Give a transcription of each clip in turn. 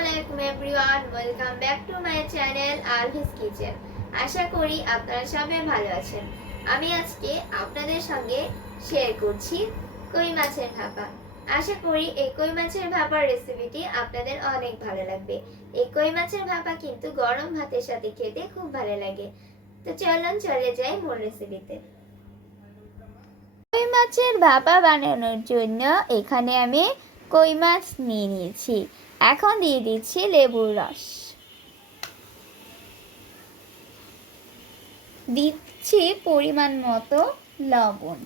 আসসালামু আলাইকুম everyone, welcome back to my channel Alvi's kitchen. আশা করি আপনারা সবাই ভালো আছেন। আমি আজকে আপনাদের সঙ্গে শেয়ার করছি কই মাছের ভাপা। আশা করি এই কই মাছের ভাপার রেসিপিটি আপনাদের অনেক ভালো লাগবে। এই কই মাছের ভাপা কিন্তু গরম ভাতের সাথে খেতে খুব ভালো লাগে। তো চলুন চলে যাই মূল রেসিপিতে। কই মাছের ভাপা বানানোর জন্য এখানে আমি কই মাছ নিয়ে নিয়েছি। এখন দিয়ে দিচ্ছি লেবুর রস, দিচ্ছি পরিমাণ মতো লবণ,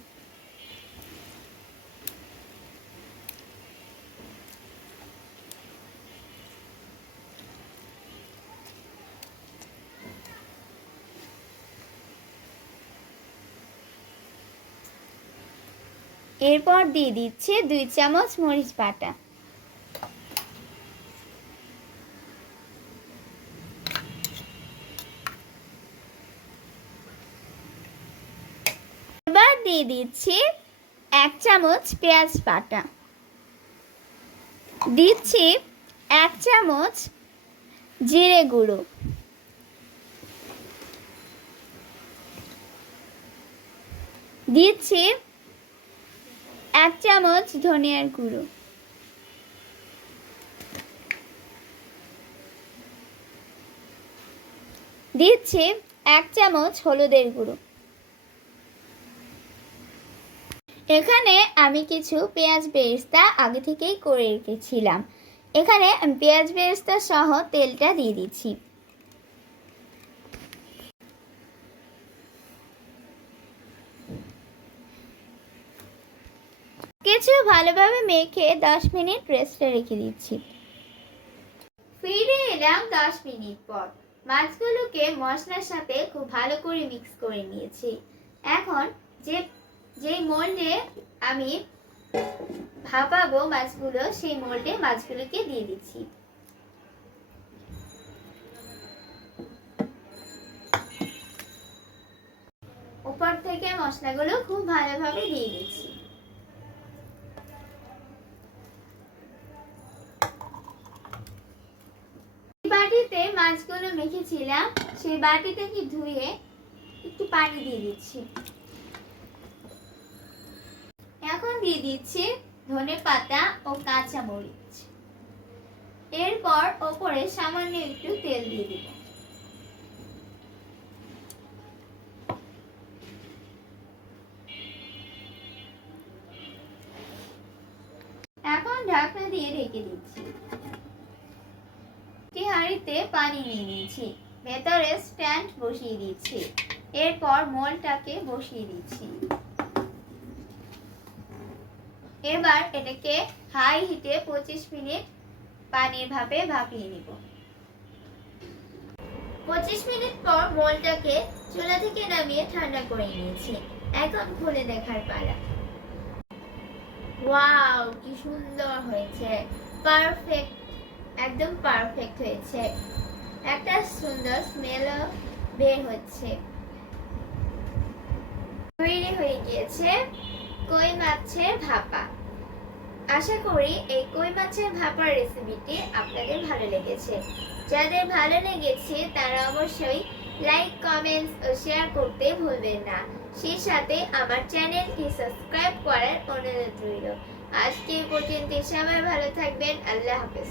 এরপর দিয়ে দিচ্ছি 2 চামচ মরিচ বাটা, এবার দিয়ে দিচ্ছি 1 চামচ পেঁয়াজ বাটা, দিচ্ছি 1 চামচ জিরে গুঁড়ো, দিচ্ছি 1 চামচ ধনিয়ার গুঁড়ো, দিচ্ছি 1 চামচ হলুদের গুঁড়ো। এখানে আমি কিছু পেঁয়াজ বেরেস্তা আগে থেকেই করে রেখেছিলাম। এখানে আমি পেঁয়াজ বেরেস্তা সহ তেলটা দিয়ে দিচ্ছি। কিছু ভালোভাবে মেখে 10 মিনিট রেস্টে রেখে দিচ্ছি। ফিরে এলাম 10 মিনিট পর। মাছগুলোকে মশলার সাথে খুব ভালো করে মিক্স করে নিয়েছি। এখন যে মোল্ডে আমি ভাপাবো মাছগুলো, সেই মোল্ডে মাছগুলোকে দিয়ে দিচ্ছি। উপর থেকে মশলাগুলো খুব ভালোভাবে দিয়ে দিচ্ছি। বাটিতে মাছগুলো মেখেছিলাম, সেই বাটিটাকে ধুয়ে একটু পানি দিয়ে দিচ্ছি। এখন দিয়ে দিচ্ছি ধনেপাতা ও কাঁচা মরিচ। এরপর ওপরে সামান্য একটু তেল দিয়ে দিব। এখন ঢাকনা দিয়ে ঢেকে দিচ্ছি। হাঁড়িতে পানি নিয়ে নিয়েছি, ভেতরে স্ট্যান্ড বসিয়ে দিচ্ছি। এরপর মোল্ডটাকে বসিয়ে দিচ্ছি। এবার এটাকে হাই হিটে 25 মিনিট পানির ভাপে ভাপিয়ে নিব। 25 মিনিট পর মোল্ডটাকে চুলা থেকে নামিয়ে ঠান্ডা করে নিয়েছি। এখন খুলে দেখার পালা। ওয়াও, কি সুন্দর হয়েছে! পারফেক্ট, একদম পারফেক্ট হয়েছে। একটা সুন্দর স্মেলও বের হচ্ছে। তৈরি হয়ে গিয়েছে কই মাছের ভাপা। আশা করি এই কই মাছের ভাপার রেসিপিটি আপনাদের ভালো লেগেছে। যাদের ভালো লেগেছে তারা অবশ্যই লাইক, কমেন্টস ও শেয়ার করতে ভুলবেন না। সেই সাথে আমার চ্যানেলটি সাবস্ক্রাইব করার অনুরোধ রইল। আজকে পর্যন্ত সবাই ভালো থাকবেন। আল্লাহ হাফেজ।